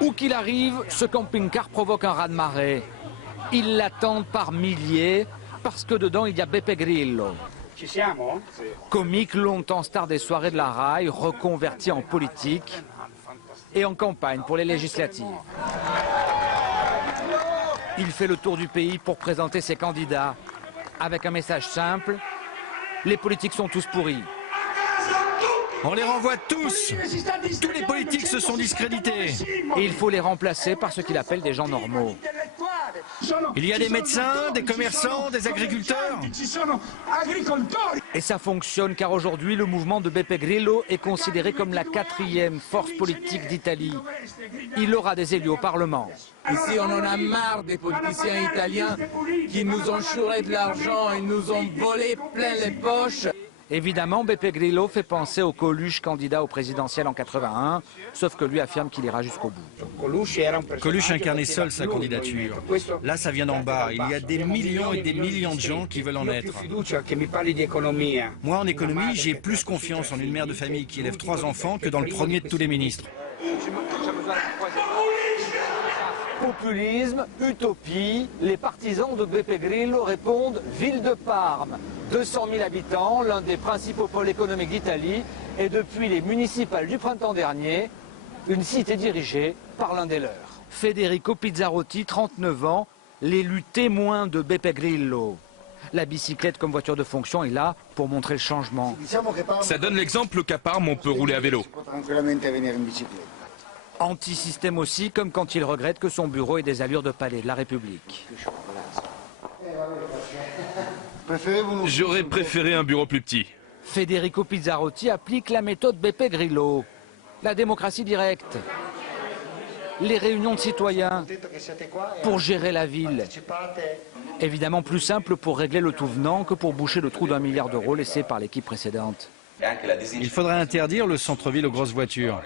Où qu'il arrive, ce camping-car provoque un raz-de-marée. Ils l'attendent par milliers parce que dedans il y a Beppe Grillo. Comique longtemps star des soirées de la RAI, reconverti en politique et en campagne pour les législatives. Il fait le tour du pays pour présenter ses candidats avec un message simple: les politiques sont tous pourris. On les renvoie tous. Tous les politiques se sont discrédités. Et il faut les remplacer par ce qu'il appelle des gens normaux. Il y a des médecins, des commerçants, des agriculteurs. Et ça fonctionne car aujourd'hui le mouvement de Beppe Grillo est considéré comme la 4e force politique d'Italie. Il aura des élus au Parlement. Ici on en a marre des politiciens italiens qui nous ont chouré de l'argent et nous ont volé plein les poches. Évidemment, Beppe Grillo fait penser au Coluche, candidat au présidentiel en 81, sauf que lui affirme qu'il ira jusqu'au bout. Coluche incarnait seul sa candidature. Là, ça vient d'en bas. Il y a des millions et des millions de gens qui veulent en être. Moi, en économie, j'ai plus confiance en une mère de famille qui élève 3 enfants que dans le premier de tous les ministres. Populisme, utopie, les partisans de Beppe Grillo répondent ville de Parme. 200 000 habitants, l'un des principaux pôles économiques d'Italie, et depuis les municipales du printemps dernier, une cité dirigée par l'un des leurs. Federico Pizzarotti, 39 ans, l'élu témoin de Beppe Grillo. La bicyclette comme voiture de fonction est là pour montrer le changement. Ça donne l'exemple qu'à Parme, on peut rouler à vélo. Anti-système aussi, comme quand il regrette que son bureau ait des allures de palais de la République. J'aurais préféré un bureau plus petit. Federico Pizzarotti applique la méthode Beppe Grillo. La démocratie directe. Les réunions de citoyens pour gérer la ville. Évidemment plus simple pour régler le tout venant que pour boucher le trou d'1 milliard d'euros laissé par l'équipe précédente. Il faudrait interdire le centre-ville aux grosses voitures.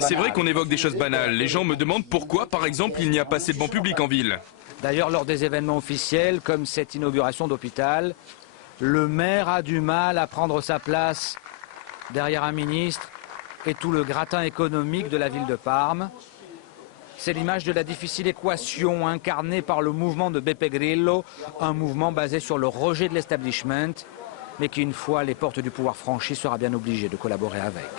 C'est vrai qu'on évoque des choses banales. Les gens me demandent pourquoi, par exemple, il n'y a pas assez de bancs publics en ville. D'ailleurs, lors des événements officiels, comme cette inauguration d'hôpital, le maire a du mal à prendre sa place derrière un ministre et tout le gratin économique de la ville de Parme. C'est l'image de la difficile équation incarnée par le mouvement de Beppe Grillo, un mouvement basé sur le rejet de l'establishment, mais qui, une fois les portes du pouvoir franchies, sera bien obligé de collaborer avec.